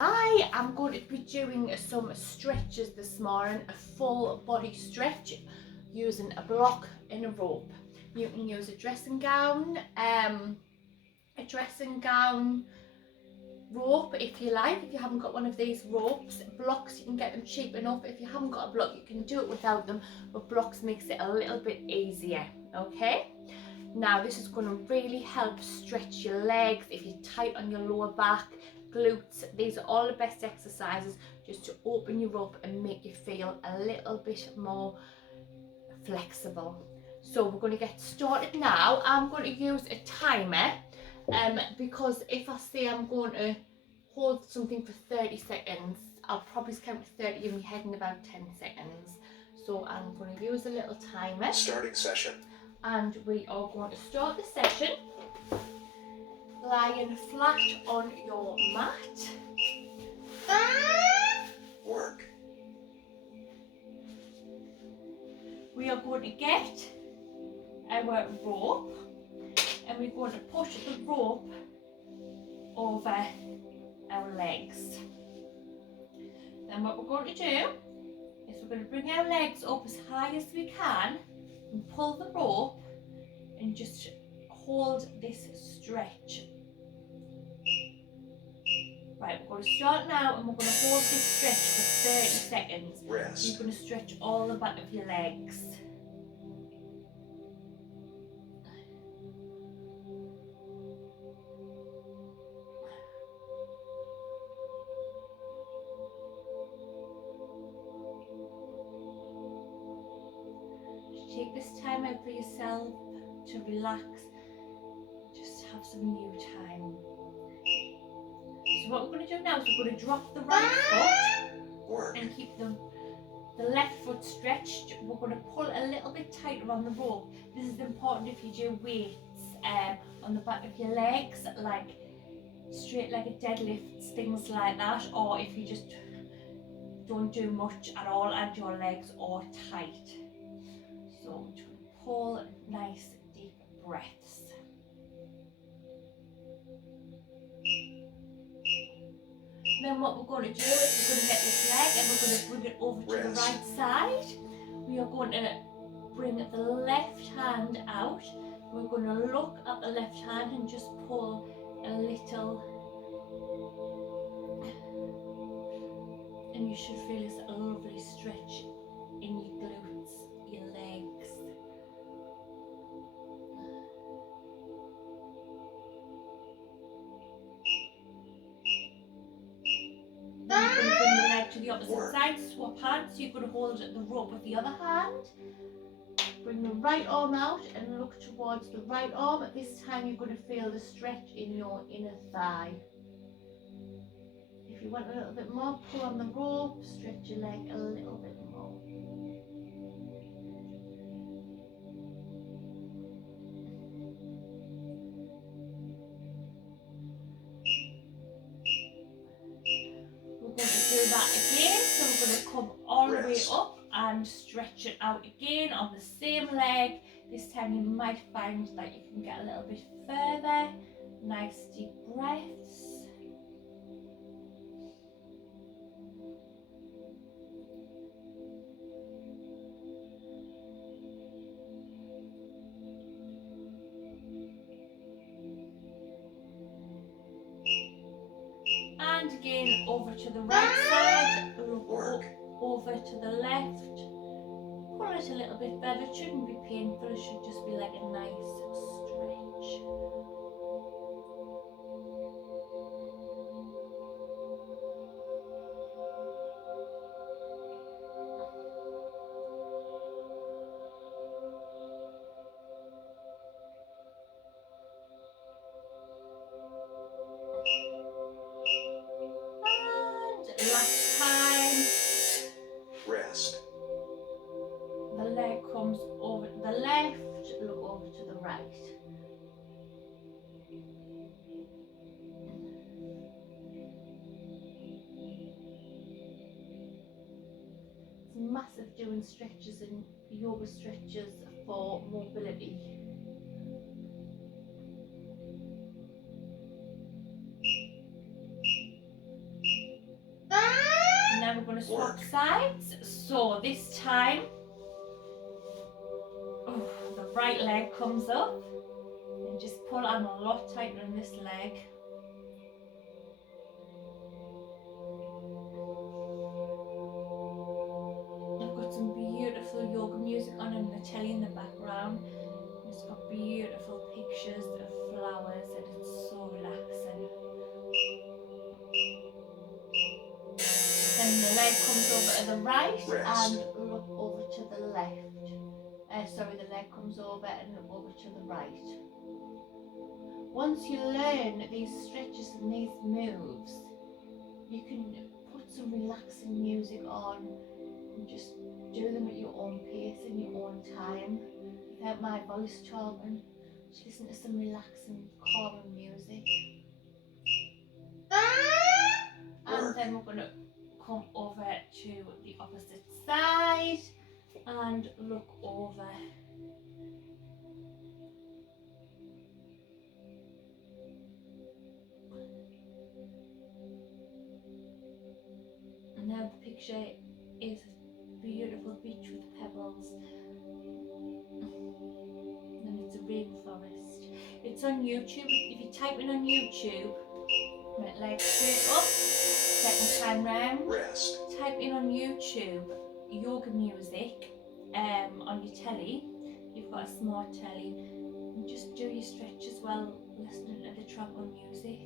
I am going to be doing some stretches this morning, a full body stretch using a block and a rope. You can use a dressing gown rope if you like. If you haven't got one of these ropes, blocks, you can get them cheap enough. If you haven't got a block, you can do it without them, but blocks makes it a little bit easier. Okay, now this is going to really help stretch your legs if you're tight on your lower back, glutes. These are all the best exercises just to open you up and make you feel a little bit more flexible. So we're going to get started now. I'm going to use a timer because if I say I'm going to hold something for 30 seconds, I'll probably count to 30 in my head in about 10 seconds. So I'm going to use a little timer. Starting session. And we are going to start the session lying flat on your mat. Work. We are going to get our rope and we're going to push the rope over our legs. Then what we're going to do is we're going to bring our legs up as high as we can and pull the rope and just hold this stretch. Right, we're going to start now and we're going to hold this stretch for 30 seconds. Rest. You're going to stretch all the back of your legs. Just take this time out for yourself to relax. Just have some you time. So what we're going to do now is we're going to drop the right foot Work. and keep the left foot stretched. We're going to pull a little bit tighter on the rope. This is important if you do weights on the back of your legs, like straight legged deadlifts, things like that, or if you just don't do much at all and your legs are tight. So we're just going to pull nice deep breaths. Then what we're going to do is we're going to get this leg and we're going to bring it over to the right side. We are going to bring the left hand out. We're going to look at the left hand and just pull a little, and you should feel this lovely stretch in your glutes, your legs. Then you're going to bring the leg to the opposite side, swap hands. So you're going to hold the rope with the other hand. Bring the right arm out and look towards the right arm. At this time you're going to feel the stretch in your inner thigh. If you want a little bit more, pull on the rope, stretch your leg a little bit more. We're going to do that again, so we're going to come all the way up and stretch it out again on the same leg. This time you might find that you can get a little bit further. Nice deep breaths. And again over to the right side, look over to the left. Pull it a little bit better. It shouldn't be painful, it should just be like a nice stretch. And last time. Rest. The leg comes over to the left, look over to the right. It's massive doing stretches and yoga stretches for mobility. Now we're going to swap Work. sides. So this time, the right leg comes up and just pull on a lot tighter on this leg. I've got some beautiful yoga music on and the telly in the background. It's got beautiful pictures of flowers and it's so relaxing. Then the leg comes over to the right Rest. and look over to the left. The leg comes over and look over to the right. Once you learn these stretches and these moves, you can put some relaxing music on and just do them at your own pace in your own time without my voice talking. Just listen to some relaxing, calming music. And then we're going to come over to the opposite side and look over. And now the picture is a beautiful beach with pebbles. And it's a rainforest. It's on YouTube. If you type in on YouTube, right leg straight up, second time round. Rest. Type in on YouTube yoga music on your telly. You've got a smart telly. And just do your stretches while listening to the tropical music.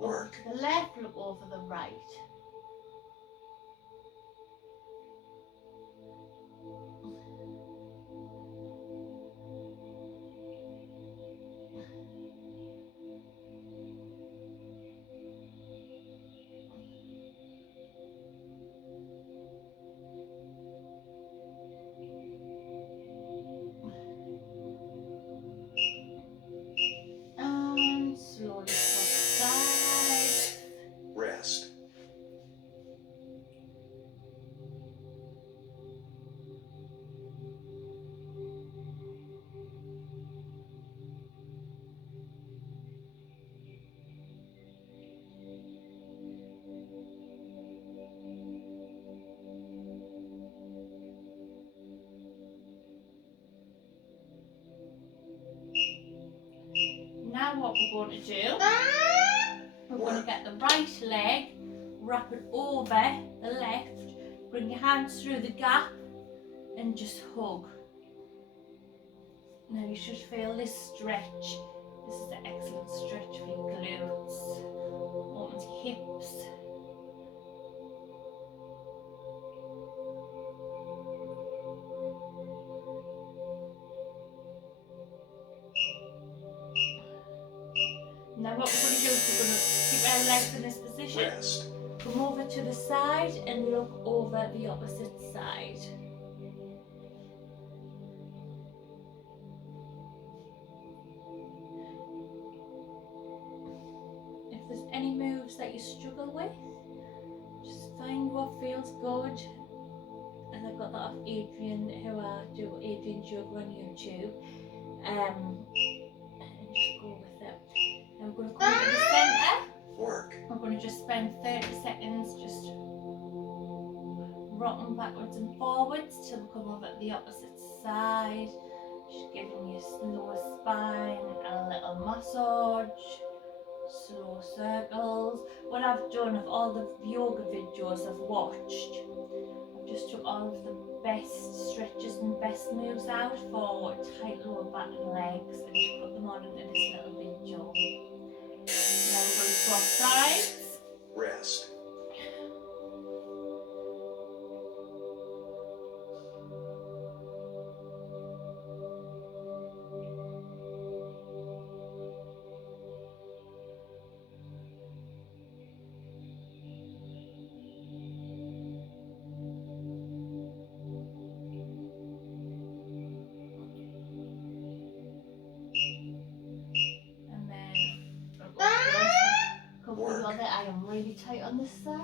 Work. To the left, look over the right. And slowly swap sides. Rest. Now what we're going to do, we're going to get the right leg, wrap it over the left, bring your hands through the gap and just hug. Now you should feel this stretch. This is an excellent stretch for your glutes, opens your hips. Now what we're going to do is we're going to keep our legs in this position, Rest. come over to the side and look over the opposite side. If there's any moves that you struggle with, just find what feels good. And I've got that off Adrian, who I do Adrian's yoga on YouTube. And just go with it. Now we're going to come to the centre. Work. We're going to just spend 30 seconds just rocking backwards and forwards till we come over to the opposite side. Just giving your lower spine a little massage. Slow circles. What I've done of all the yoga videos I've watched, I've just took all of the best stretches and best moves out for tight lower back and legs and just put them on into this little video. Now we're going to swap sides. Rest. And then we'll go to the other side. Come to the feel that I am really tight on this side.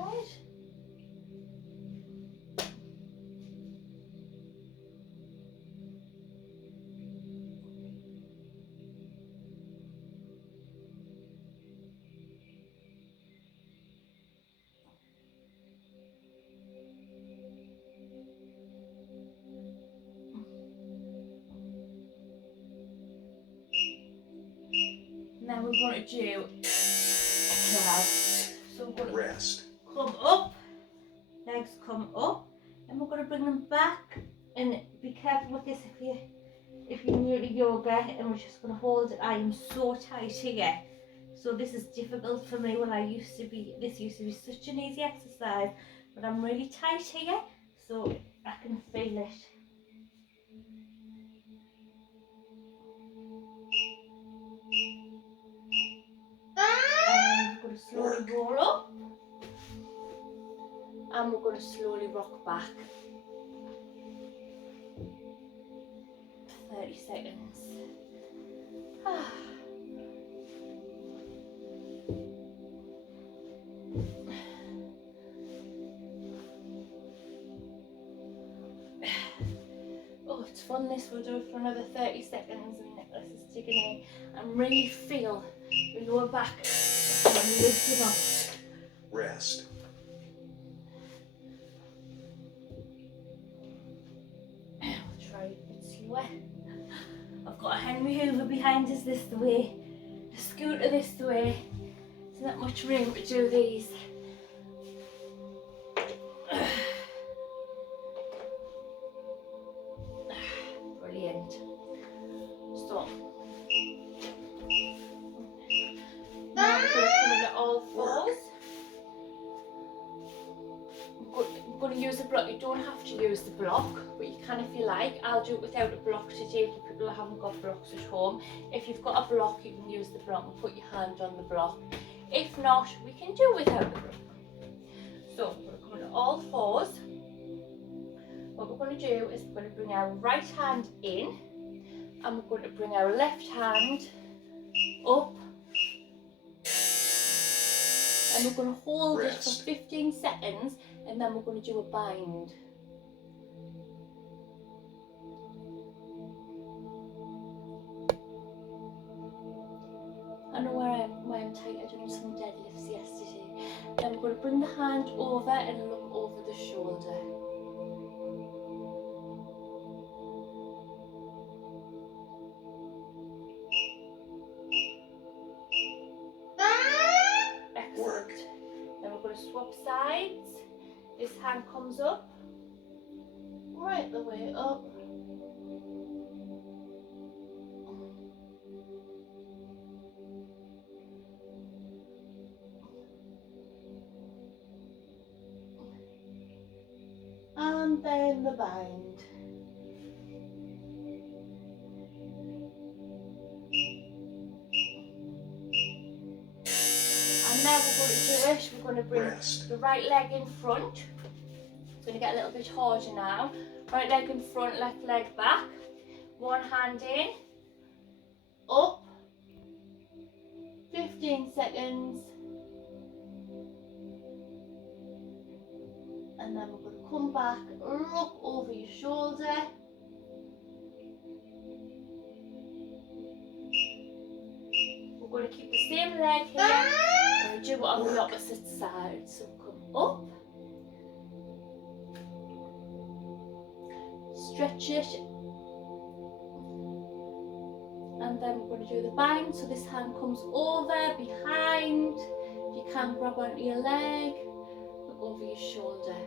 Now we're going to do a cloud. So we're going to Rest. come up, legs come up, and we're going to bring them back. And be careful with this if you're new to yoga, and we're just going to hold it. I am so tight here. So this is difficult for me when this used to be such an easy exercise, but I'm really tight here, so I can feel it. And we're going to slowly roll up, and we're going to slowly rock back. 30 seconds. Oh, it's fun this. We'll do it for another 30 seconds and Nicholas is digging in and really feel the lower back and lifting up. Rest. We'll try a bit slower. I've got a Henry Hoover behind us this way, a scooter this way. There's not much room to do these. Brilliant. So now we're going to come into all fours. I'm going to use a block. You don't have to use the block, but you can if you like. I'll do it without a block today for people who haven't got blocks at home. If you've got a block, you can use the block and put your hand on the block. If not, we can do without the block. So we're going to come into all fours. What we're going to do is we're going to bring our right hand in, and we're going to bring our left hand up, and we're going to hold it for 15 seconds, and then we're going to do a bind. I know where I'm tight. I done some deadlifts yesterday. Then we're going to bring the hand over and look over the shoulder. Excellent. Then we're going to swap sides. This hand comes up, right the way up. And then the bind. And now we're going to do it. We're going to bring the right leg in front. It's going to get a little bit harder now. Right leg in front, left leg back. One hand in, up, 15 seconds. And then we're going to come back, look over your shoulder. We're going to keep the same leg here. We're going to do it on the opposite side. So come up, stretch it, and then we're going to do the bind. So this hand comes over, behind. If you can, grab onto your leg, look over your shoulder.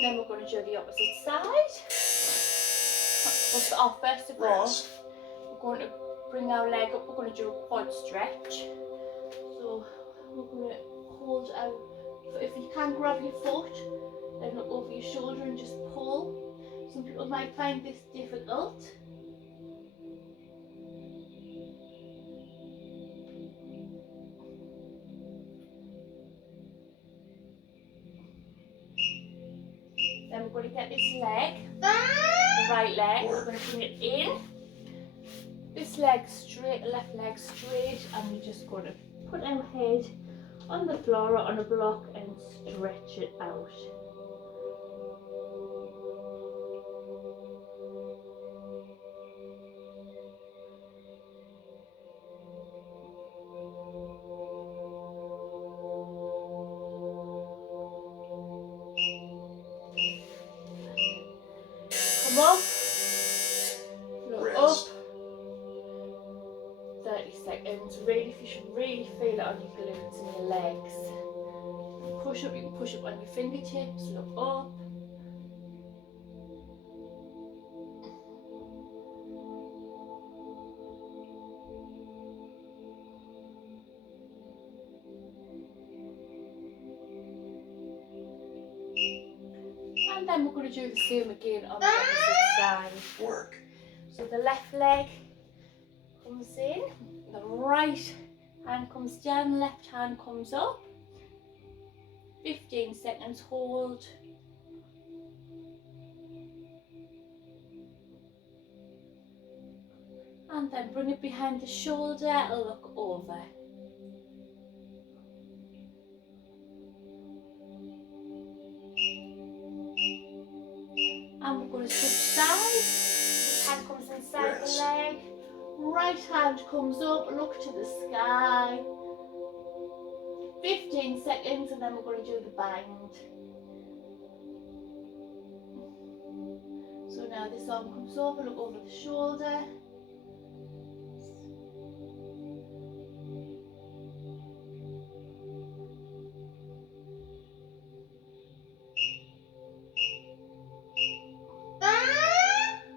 Then we're going to do the opposite side. First of all, we're going to bring our leg up. We're going to do a quad stretch. So we're going to hold out. If you can, grab your foot, then look over your shoulder and just pull. Some people might find this difficult. Then we're going to get this leg. We're right leg. We're going to bring it in. This leg straight, left leg straight, and we're just going to put our head on the floor or on a block and stretch it out. Come up, look up. 30 seconds. Really, you should really feel it on your glutes and your legs. Push up, you can push up on your fingertips, look up. And then we're going to do the same again on the opposite side. Work. So the left leg comes in, the right hand comes down, left hand comes up. 15 seconds, hold. And then bring it behind the shoulder and look over. And we're going to switch sides. This hand comes inside the leg. Right hand comes up, look to the sky. 15 seconds and then we're going to do the bind. So now this arm comes over, look over the shoulder.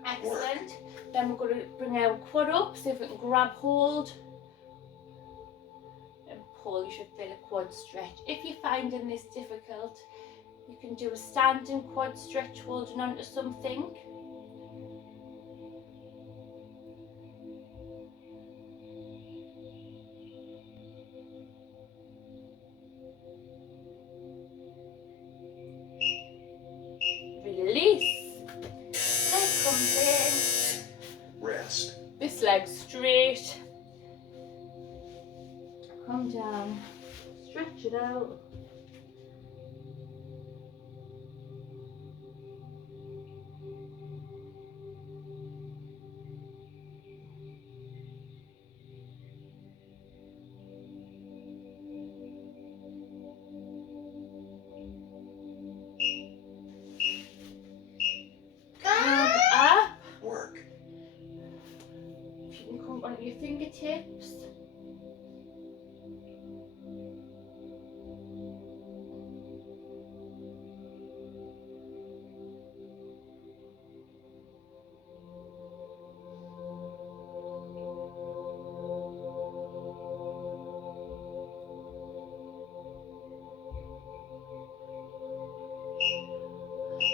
Excellent. Then we're going to bring our quad up, see if we can grab hold and pull. You should feel a quad stretch. If you're finding this difficult, you can do a standing quad stretch holding onto something. Release. Leg comes in. Rest. This leg straight. Come down. Stretch it out. Come up. Work. If you can come onto your fingertips.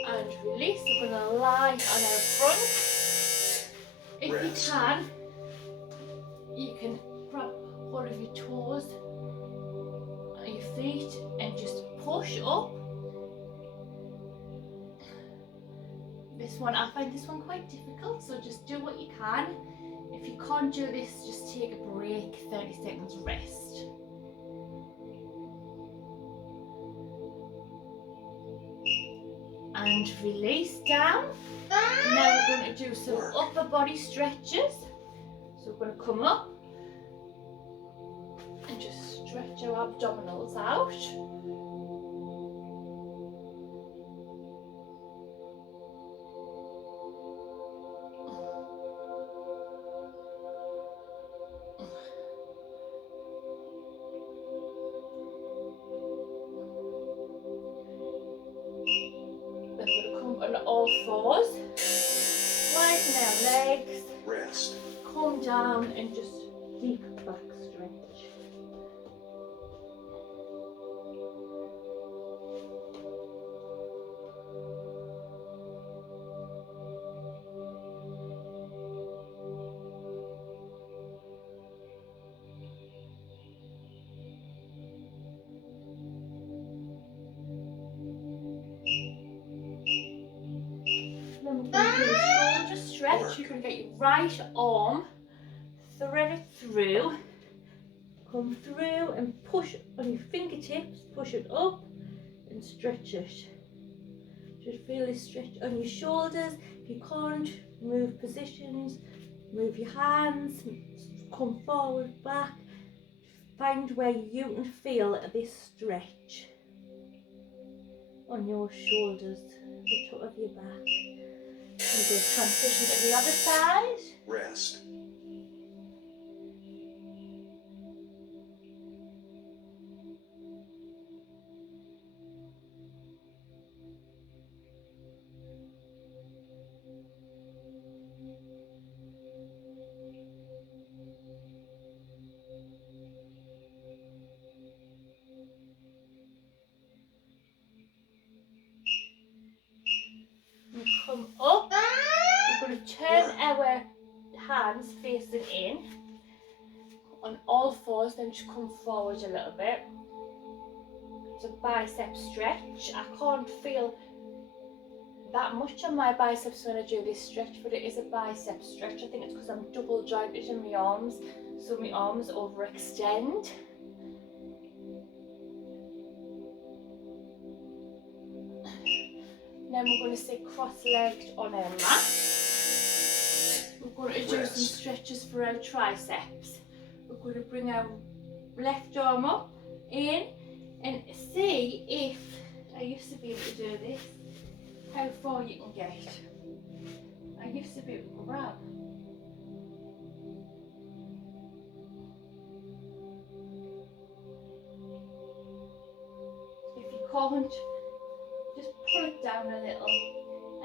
And release. We're going to lie on our front. If you can, you can grab hold of your toes and your feet and just push up. This one, I find this one quite difficult, so just do what you can. If you can't do this, just take a break, 30 seconds rest. And release down. Now we're going to do some upper body stretches. So we're going to come up and just stretch our abdominals out. On all fours, widen our legs, Rest. come down and just deep back stretch. Then we're going to do a Work. you're going to get your right arm, thread it through, come through and push on your fingertips, push it up and stretch it. Just feel this stretch on your shoulders. If you can't, move positions, move your hands, come forward, back. Find where you can feel this stretch on your shoulders, the top of your back. And go transition to the other side. Rest. And come up. We're going to turn our hands facing in on all fours, then just come forward a little bit. It's a bicep stretch. I can't feel that much on my biceps when I do this stretch, but it is a bicep stretch. I think it's because I'm double jointed in my arms, so my arms overextend. Then we're going to sit cross-legged on our mat. We're going to do some stretches for our triceps. We're going to bring our left arm up, in, and see if, I used to be able to do this, how far you can get. I used to be able to grab. If you can't, just pull it down a little,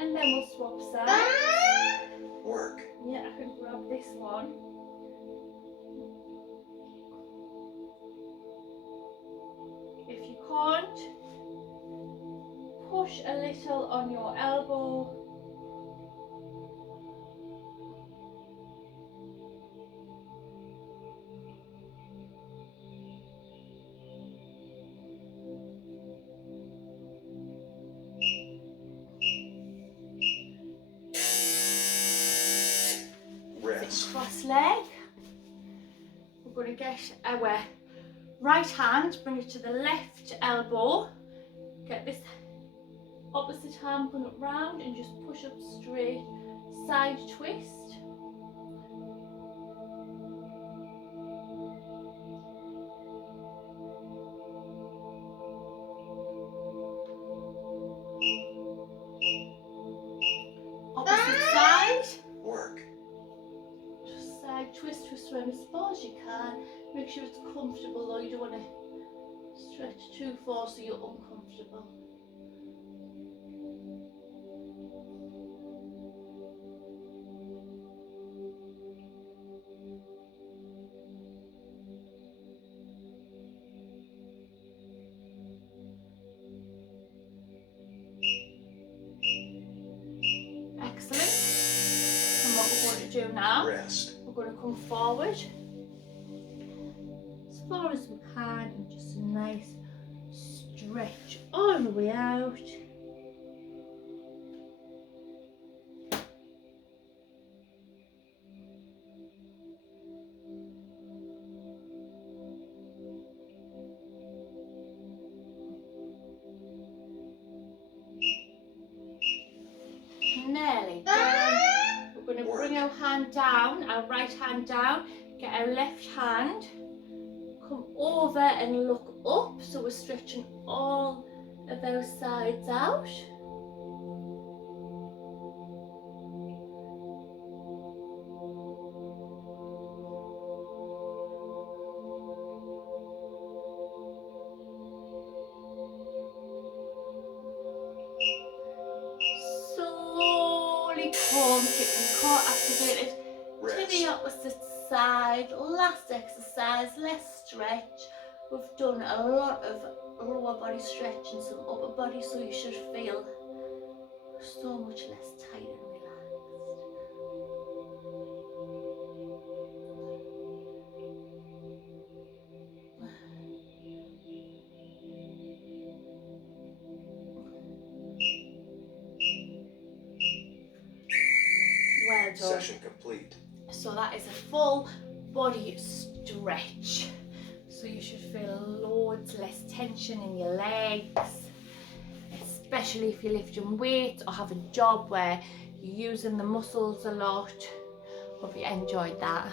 and then we'll swap sides. Work. Yeah, I can grab this one. If you can't, push a little on your elbow. Rest. Cross leg. We're going to get our right hand, bring it to the left elbow. Get this opposite hand, bring it round and just push up straight. Side twist. Opposite side. Work. Just side twist around as far as you can. Make sure it's comfortable though, you don't want to stretch too far so you're uncomfortable. Excellent. And what we're going to do now, Rest. we're going to come forward as far as we can and just a nice stretch all the way out. Nearly done. We're going to bring our hand down, our right hand down, get our left hand, come over and look up, so we're stretching all of our sides out. Slowly come, keep the core activated to the Rest. opposite side. Last exercise, less stretch. We've done a lot of lower body stretch and some upper body, so you should feel so much less tight and relaxed. Well Session complete. So that is a full body stretch. So you should feel loads less tension in your legs, especially if you're lifting weights or have a job where you're using the muscles a lot. Hope you enjoyed that.